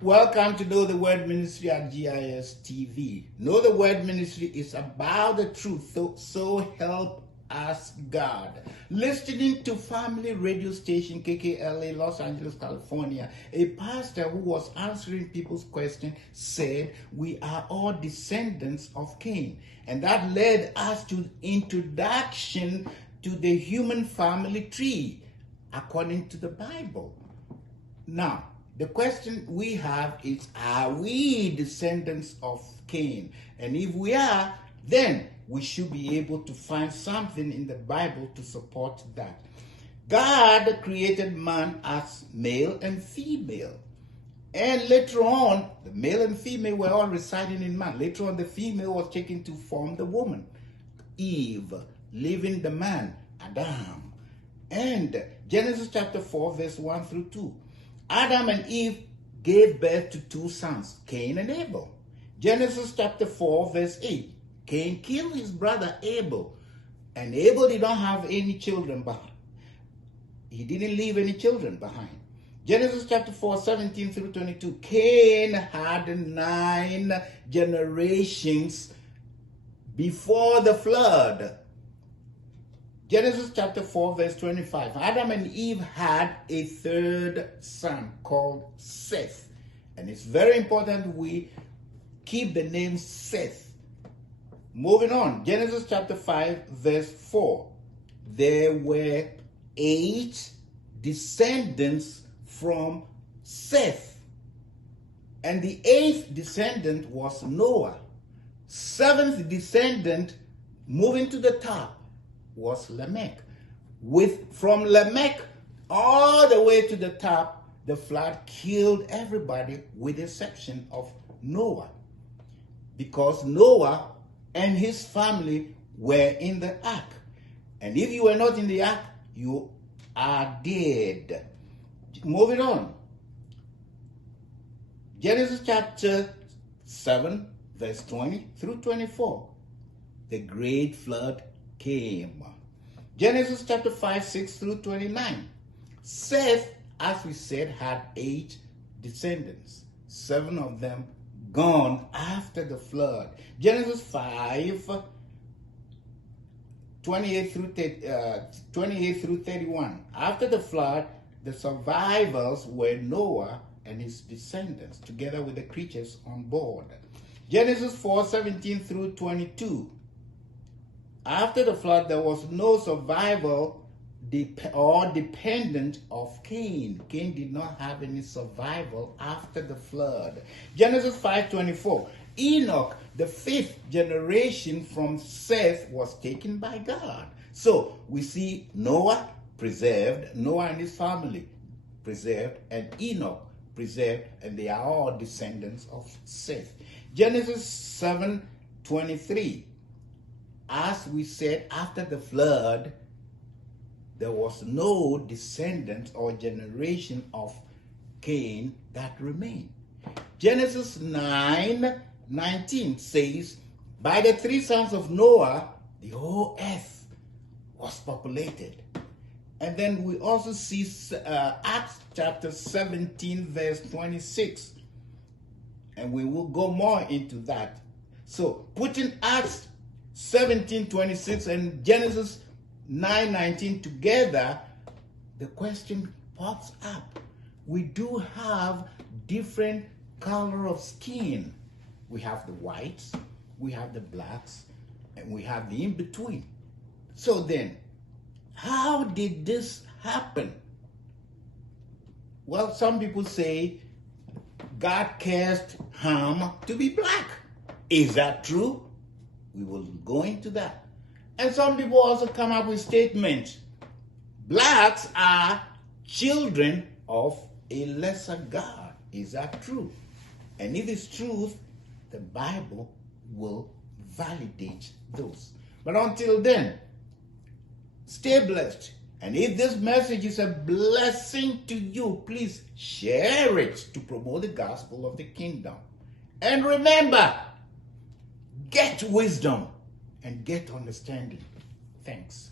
Welcome to Know the Word Ministry at GIS TV. Know the Word Ministry is about the truth, so help us God. Listening to family radio station KKLA, Los Angeles, California, a pastor who was answering people's questions said, "We are all descendants of Cain." And that led us to introduction to the human family tree according to the Bible. Now, the question we have is, are we descendants of Cain? And if we are, then we should be able to find something in the Bible to support that. God created man as male and female. And later on, the male and female were all residing in man. Later on, the female was taken to form the woman, Eve, leaving the man, Adam. And Genesis chapter 4, verse 1 through 2. Adam and Eve gave birth to two sons, Cain and Abel. Genesis chapter 4, verse 8. Cain killed his brother Abel, and Abel did not have any children behind. He didn't leave any children behind. Genesis chapter 4, 17 through 22. Cain had 9 generations before the flood. Genesis chapter 4, verse 25. Adam and Eve had a third son called Seth. And it's very important we keep the name Seth. Moving on. Genesis chapter 5, verse 4. There were 8 descendants from Seth. And the 8th descendant was Noah. 7th descendant, moving to the top, was Lamech. From Lamech all the way to the top, the flood killed everybody with the exception of Noah, because Noah and his family were in the ark. And if you were not in the ark, you are dead. Moving on. Genesis chapter 7, verse 20 through 24. The great flood came. Genesis chapter 5, 6 through 29. Seth, as we said, had 8 descendants. 7 of them gone after the flood. Genesis 5, 28 through 31. After the flood, the survivors were Noah and his descendants, together with the creatures on board. Genesis 4, 17 through 22. After the flood, there was no survival or dependent of Cain. Cain did not have any survival after the flood. Genesis 5:24. Enoch, the 5th generation from Seth, was taken by God. So we see Noah preserved, Noah and his family preserved, and Enoch preserved, and they are all descendants of Seth. Genesis 7:23. As we said, after the flood, there was no descendant or generation of Cain that remained. Genesis 9:19 says, by the 3 sons of Noah, the whole earth was populated. And then we also see Acts chapter 17, verse 26. And we will go more into that. So, putting Acts 17:26 and Genesis 9:19 together, the question pops up. We do have different color of skin. We have the whites, we have the blacks, and we have the in-between. So then, how did this happen? Well, some people say God cast Ham to be black. Is that true? We will go into that. And some people also come up with statements. Blacks are children of a lesser God. Is that true? And if it's true, the Bible will validate those. But until then, stay blessed. And if this message is a blessing to you, please share it to promote the gospel of the kingdom. And remember, get wisdom and get understanding. Thanks.